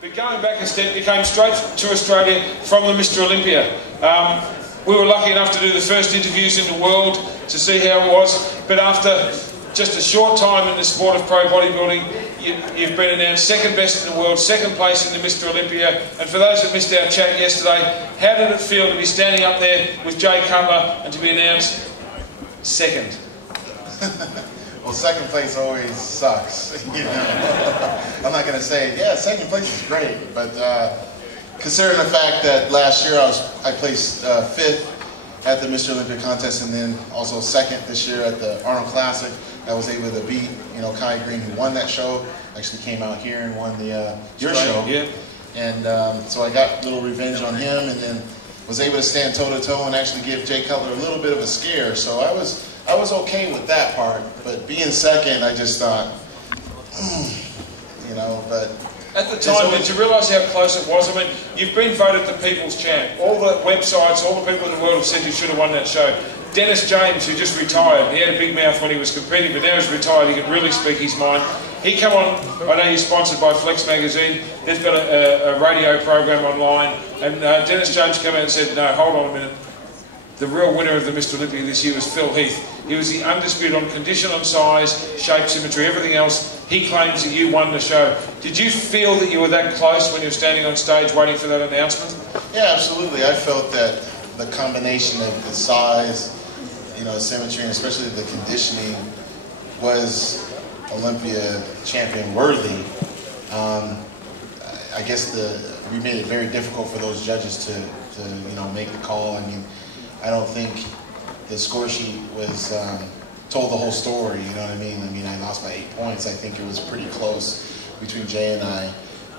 But going back a step, you came straight to Australia from the Mr Olympia. We were lucky enough to do the first interviews in the world to see how it was, but after just a short time in the sport of pro bodybuilding, you've been announced second best in the world, second place in the Mr Olympia. And for those that missed our chat yesterday, how did it feel to be standing up there with Jay Cutler and to be announced second? Well, second place always sucks, you know. I'm not going to say, yeah, second place is great, but considering the fact that last year I placed fifth at the Mr Olympia contest, and then also second this year at the Arnold Classic, I was able to beat, Kai Green, who won that show. Actually came out here and won the your show. Yeah. And so I got a little revenge on him, and then was able to stand toe to toe and actually give Jay Cutler a little bit of a scare. So I was okay with that part, but being second, I just thought, but at the time, did you realise how close it was? I mean, you've been voted the People's Champ. All the websites, all the people in the world have said you should have won that show. Dennis James, who just retired, he had a big mouth when he was competing, but now he's retired, he can really speak his mind. He come on, I know you're sponsored by Flex Magazine, they've got a radio program online, and Dennis James came out and said, no, hold on a minute. The real winner of the Mr Olympia this year was Phil Heath. He was the undisputed on condition, on size, shape, symmetry, everything else. He claims that you won the show. Did you feel that you were that close when you were standing on stage waiting for that announcement? Yeah, absolutely. I felt that the combination of the size, symmetry, and especially the conditioning was Olympia champion worthy. I guess we made it very difficult for those judges to make the call. I mean, I don't think the score sheet was told the whole story, you know what I mean? I mean, I lost by 8 points. I think it was pretty close between Jay and I.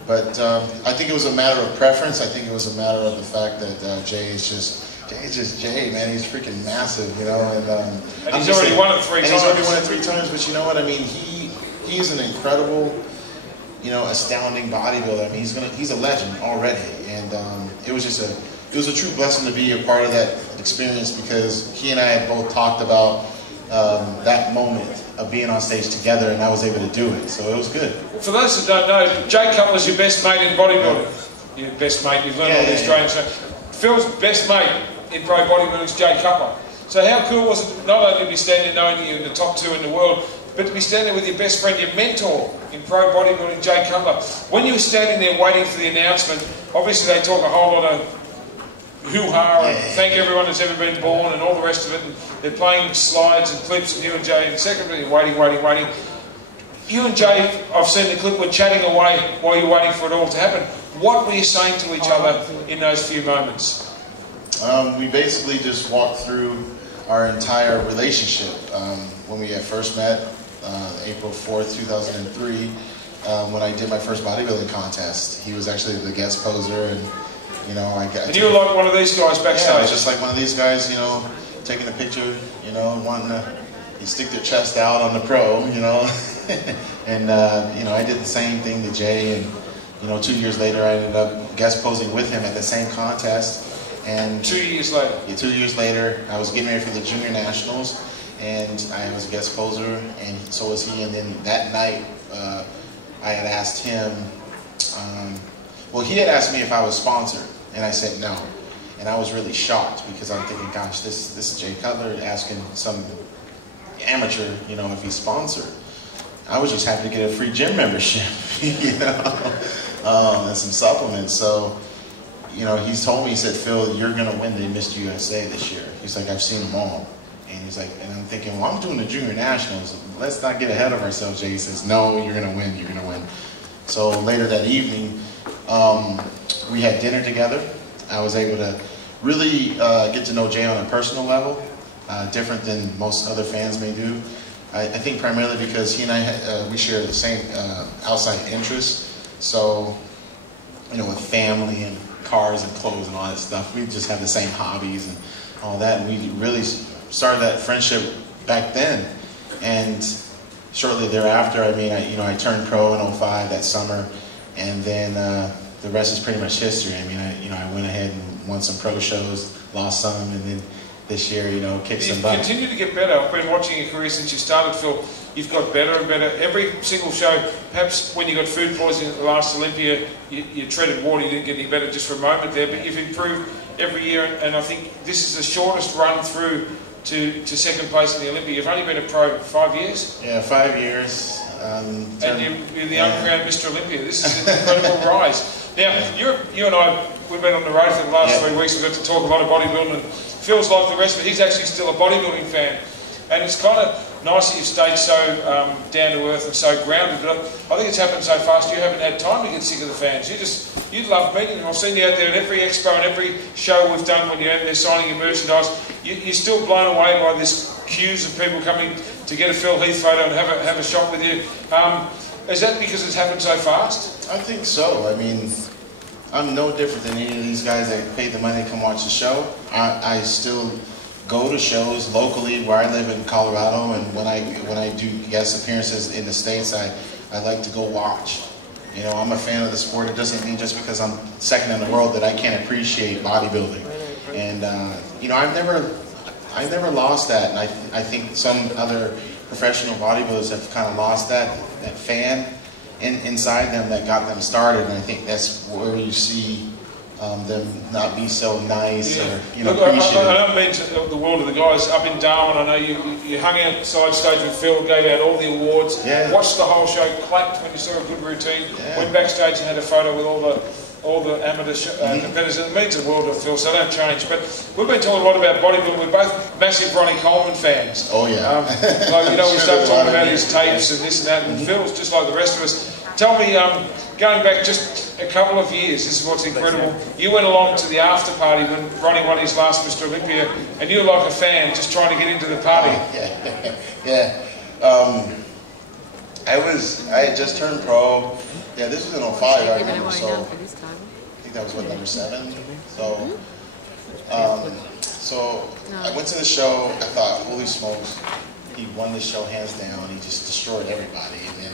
But I think it was a matter of preference. I think it was a matter of the fact that Jay's just Jay, man. He's freaking massive, And he's already won it 3 times. And he's already won it 3 times, but you know what I mean? He's an incredible, astounding bodybuilder. I mean, he's a legend already. And it was a true blessing to be a part of that experience, because he and I had both talked about that moment of being on stage together, and I was able to do it, so it was good. For those that don't know, Jay Cutler's your best mate in bodybuilding. Your best mate, you've learned all the Australian stuff. Phil's best mate in pro bodybuilding is Jay Cutler. So how cool was it not only to be standing knowing that you're in the top 2 in the world, but to be standing with your best friend, your mentor in pro bodybuilding, Jay Cutler. When you were standing there waiting for the announcement, obviously they talk a whole lot of hoo-ha and thank everyone that's ever been born and all the rest of it, and they're playing slides and clips, and you and Jay in the second minute waiting. You and Jay, I've seen the clip, were chatting away while you're waiting for it all to happen. What were you saying to each other in those few moments? We basically just walked through our entire relationship. When we had first met, April 4th, 2003, when I did my first bodybuilding contest. He was actually the guest poser, and and you were like one of these guys backstage? Yeah, just like one of these guys, taking a picture, wanting to stick their chest out on the pro, and I did the same thing to Jay, and 2 years later I ended up guest posing with him at the same contest. And 2 years later? Yeah, 2 years later, I was getting ready for the Junior Nationals, and I was a guest poser, and so was he. And then that night, I had asked him, he had asked me if I was sponsored, and I said no. And I was really shocked, because I'm thinking, gosh, this is Jay Cutler asking some amateur, if he's sponsored. I was just happy to get a free gym membership, and some supplements. So, he's told me, he said, Phil, you're going to win the Mr. USA this year. He's like, I've seen them all. And he's like, and I'm thinking, well, I'm doing the Junior Nationals. Let's not get ahead of ourselves, Jay. He says, no, you're going to win, you're going to win. So later that evening, we had dinner together. I was able to really get to know Jay on a personal level, different than most other fans may do. I think primarily because he and I, we share the same outside interests. So, with family and cars and clothes and all that stuff, we just have the same hobbies and all that. And we really started that friendship back then. And shortly thereafter, I turned pro in 05 that summer, and then the rest is pretty much history. I went ahead and won some pro shows, lost some, and then this year, you know, kick some You've butt. continued to get better. I've been watching your career since you started, Phil. You've got better and better. Every single show, perhaps when you got food poisoning at the last Olympia, you treaded water, you didn't get any better just for a moment there, but you've improved every year, and I think this is the shortest run through to second place in the Olympia. You've only been a pro 5 years? Yeah, 5 years. And you're the uncrowned Mr Olympia. This is an incredible rise. Now, you and I, we've been on the road for the last 3 weeks. We've got to talk a lot of bodybuilding, and Phil's like the rest of it. He's actually still a bodybuilding fan. And it's kind of nice that you've stayed so down to earth and so grounded. But I think it's happened so fast you haven't had time to get sick of the fans. You love meeting them. I've seen you out there at every expo and every show we've done when you're out there signing your merchandise. You're still blown away by this queues of people coming to get a Phil Heath photo and have a shot with you. Is that because it's happened so fast? I think so. I mean, I'm no different than any of these guys that paid the money to come watch the show. I still go to shows locally where I live in Colorado, and when I do guest appearances in the States, I like to go watch. You know, I'm a fan of the sport. It doesn't mean just because I'm second in the world that I can't appreciate bodybuilding. And you know, I've never lost that, and I think some other professional bodybuilders have kind of lost that fan inside them that got them started, and I think that's where you see them not be so nice or, you know, appreciative. I haven't been to the world of the guys up in Darwin. I know you hung out side stage with Phil, gave out all the awards, watched the whole show, clapped when you saw a good routine, went backstage and had a photo with all the amateur competitors. It means the world to Phil, so don't change. But we've been talking a lot about bodybuilding. We're both massive Ronnie Coleman fans. Oh yeah. Like, you know, we start talking about his tapes and this and that, and Phil's just like the rest of us. Tell me, going back just a couple of years, this is what's incredible. You went along to the after party when Ronnie won his last Mr Olympia, and you were like a fan, just trying to get into the party. Yeah. I had just turned pro. Yeah, this was in 05, I remember, so I think that was what, number 7? So, I went to the show. I thought, holy smokes, he won this show hands down. He just destroyed everybody, and then,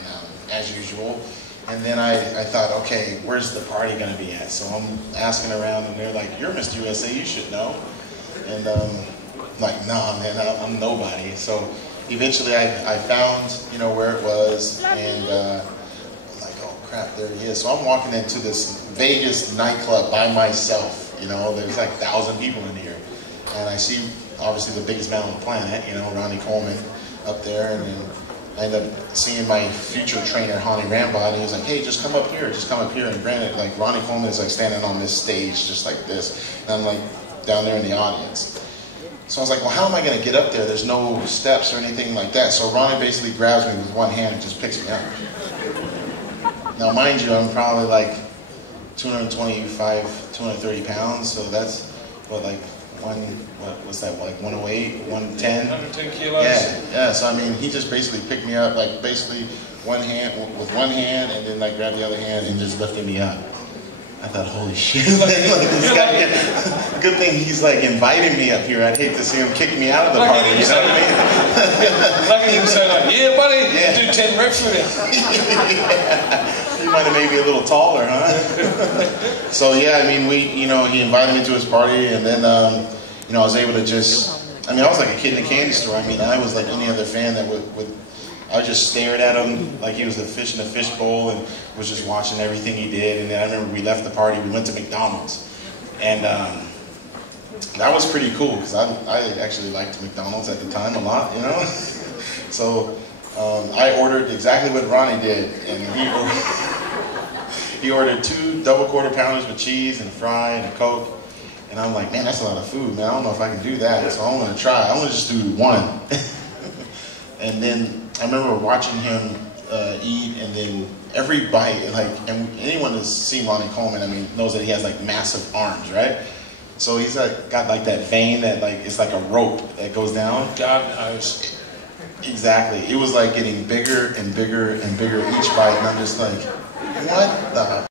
as usual. And then I thought, okay, where's the party going to be at? So I'm asking around, and they're like, you're Mr. USA, you should know. And I'm like, nah, man, I'm nobody. So eventually I found, you know, where it was, and I'm like, oh crap, there he is. So I'm walking into this Vegas nightclub by myself. You know, there's like 1,000 people in here, and I see obviously the biggest man on the planet, you know, Ronnie Coleman up there, and then I ended up seeing my future trainer, Hani Rambod, and he was like, hey, just come up here. And granted, like, Ronnie Coleman is like standing on this stage just like this, and I'm like down there in the audience. So I was like, well, how am I going to get up there? There's no steps or anything like that. So Ronnie basically grabs me with one hand and just picks me up. Now, mind you, I'm probably like 225, 230 pounds, so that's what, like, what's that, like 108, 110? 110 kilos. Yeah, so I mean, he just basically picked me up, like basically one hand, with one hand, and then like grabbed the other hand and just lifted me up. I thought, holy shit, like this guy, good thing he's like inviting me up here. I'd hate to see him kick me out of the party, you know what I mean? Lucky you say like, yeah buddy, do 10 reps with him. You might have made me a little taller, huh? So yeah, I mean, he invited me to his party, and then, you know, I was able to I was like a kid in a candy store. I mean, I was like any other fan that I just stared at him like he was a fish in a fish bowl, and was just watching everything he did. And then I remember we left the party, we went to McDonald's, and that was pretty cool, because I actually liked McDonald's at the time a lot, you know? So I ordered exactly what Ronnie did, and he ordered 2 double quarter pounders with cheese and a fry and a Coke. And I'm like, man, that's a lot of food, man. I don't know if I can do that, so I'm going to try. I'm going to just do 1. And then I remember watching him eat, and then every bite, like, and anyone that's seen Ronnie Coleman, I mean, knows that he has like massive arms, right? So he's like got like that vein that like, it's like a rope that goes down. God knows. Exactly. It was like getting bigger and bigger and bigger each bite, and I'm just like, what the